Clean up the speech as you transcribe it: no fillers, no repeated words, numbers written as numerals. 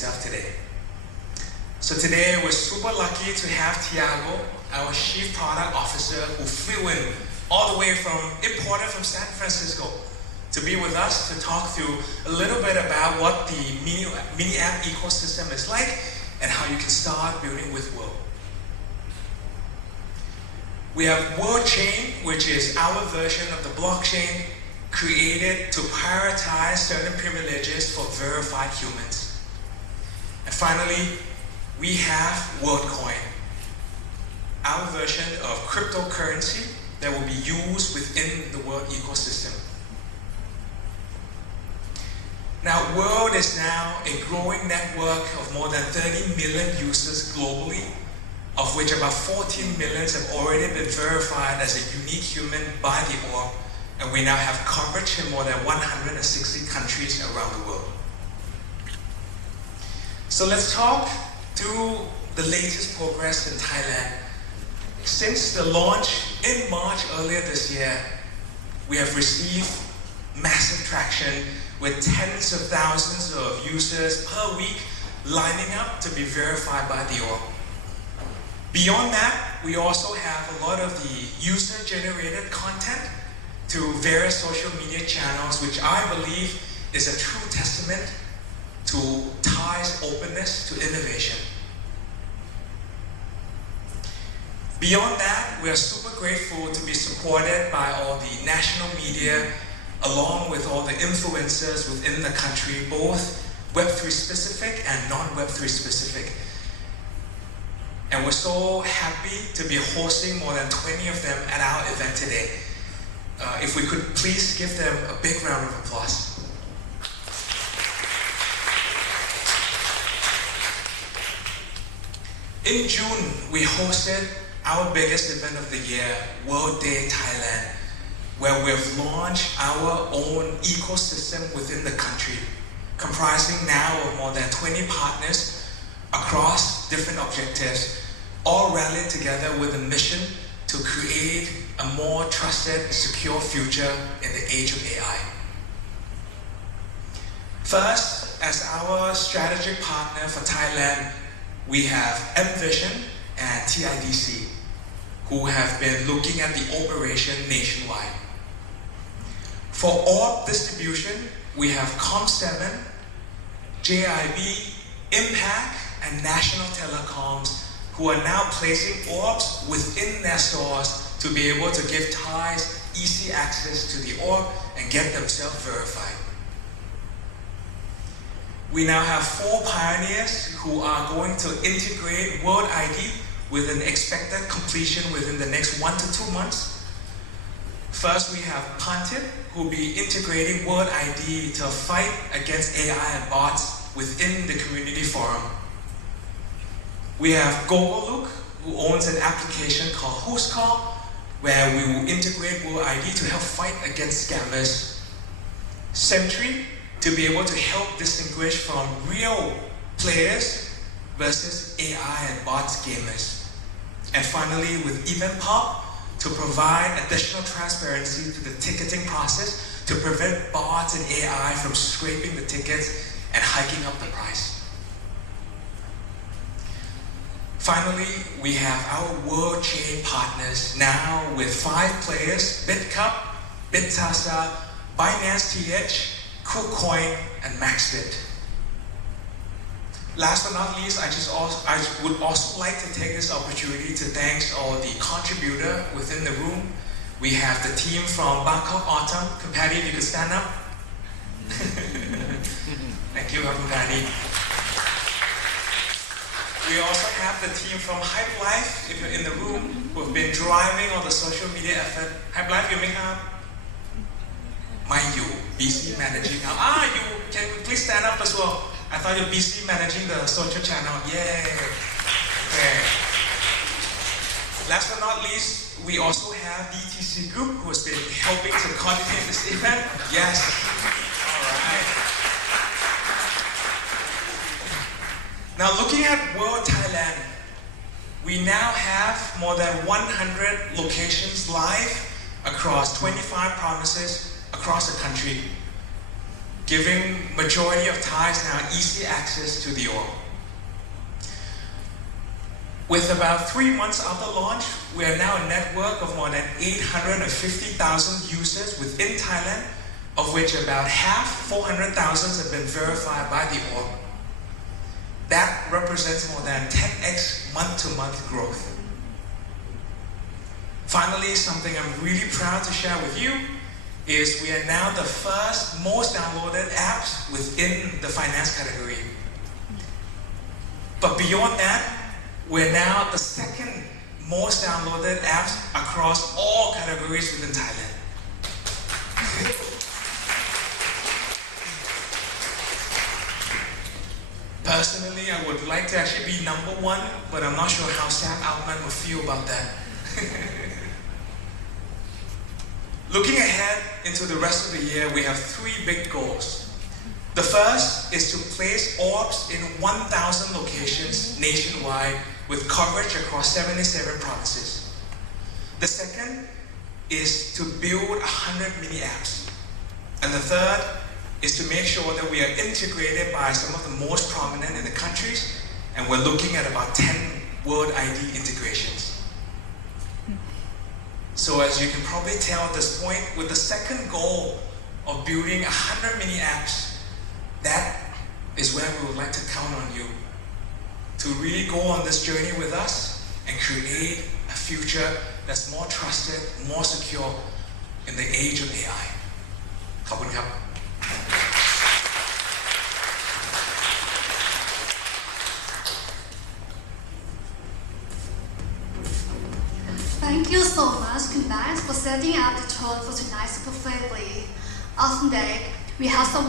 itself today. So today we're super lucky to have Tiago, our Chief Product Officer, who flew in all the way imported from San Francisco to be with us to talk through a little bit about what the mini app ecosystem is like and how you can start building with World. We have World Chain, which is our version of the blockchain created to prioritize certain privileges for verified humans. And finally, we have WorldCoin, our version of cryptocurrency that will be used within the World ecosystem. Now, World is now a growing network of more than 30 million users globally, of which about 14 million have already been verified as a unique human by the org, and we now have coverage in more than 160 countries around the world. So let's talk through the latest progress in Thailand. Since the launch in March earlier this year, we have received massive traction with tens of thousands of users per week lining up to be verified by the org. Beyond that, we also have a lot of the user-generated content through various social media channels, which I believe is a true testament to Thai's openness to innovation. Beyond that, we are super grateful to be supported by all the national media, along with all the influencers within the country, both Web3 specific and non-Web3 specific. And we're so happy to be hosting more than 20 of them at our event today. If we could please give them a big round of applause. In June, we hosted our biggest event of the year, World Day Thailand, where we've launched our own ecosystem within the country, comprising now of more than 20 partners across different objectives, all rallied together with a mission to create a more trusted, secure future in the age of AI. First, as our strategic partner for Thailand, we have MVision and TIDC, who have been looking at the operation nationwide. For orb distribution, we have Com7, JIB, Impact, and National Telecoms, who are now placing orbs within their stores to be able to give Thais easy access to the orb and get themselves verified. We now have 4 pioneers who are going to integrate World ID with an expected completion within the next 1 to 2 months. First, we have Pantip, who will be integrating World ID to fight against AI and bots within the community forum. We have Gogoluk, who owns an application called HostCall, where we will integrate World ID to help fight against scammers. Sentry, to be able to help distinguish from real players versus AI and bots gamers. And finally, with EventPop, to provide additional transparency to the ticketing process to prevent bots and AI from scraping the tickets and hiking up the price. Finally, we have our World Chain partners now with 5 players: BitCup, BitTasa, Binance TH, KuCoin, and MaxBit. Last but not least, I would also like to take this opportunity to thank all the contributors within the room. We have the team from Bangkok Autumn. Patty, if you could stand up. Thank you, Patty. We also have the team from Hype Life, if you're in the room, who have been driving all the social media effort. Hype Life, you may have? Mind you, busy managing. Can you please stand up as well? I thought you're busy managing the social channel. Yay! Okay. Last but not least, we also have DTC Group, who has been helping to coordinate this event. Yes. All right. Now, looking at World Thailand, we now have more than 100 locations live across 25 provinces across the country. giving majority of Thais now easy access to the org. With about 3 months after launch, we are now a network of more than 850,000 users within Thailand, of which about half, 400,000, have been verified by the org. That represents more than 10x month-to-month growth. Finally, something I'm really proud to share with you is we are now the first most downloaded apps within the finance category. But beyond that, we're now the second most downloaded apps across all categories within Thailand. Personally, I would like to actually be number one, but I'm not sure how Sam Altman would feel about that. Looking ahead into the rest of the year, we have 3 big goals. The first is to place orbs in 1,000 locations nationwide with coverage across 77 provinces. The second is to build 100 mini apps. And the third is to make sure that we are integrated by some of the most prominent in the countries, and we're looking at about 10 World ID integrations. So as you can probably tell at this point, with the second goal of building 100 mini apps, that is where we would like to count on you to really go on this journey with us and create a future that's more trusted, more secure in the age of AI. ขอบคุณครับ Thank you so much, Kunais, for setting up the tone for tonight's super family. After that, we have some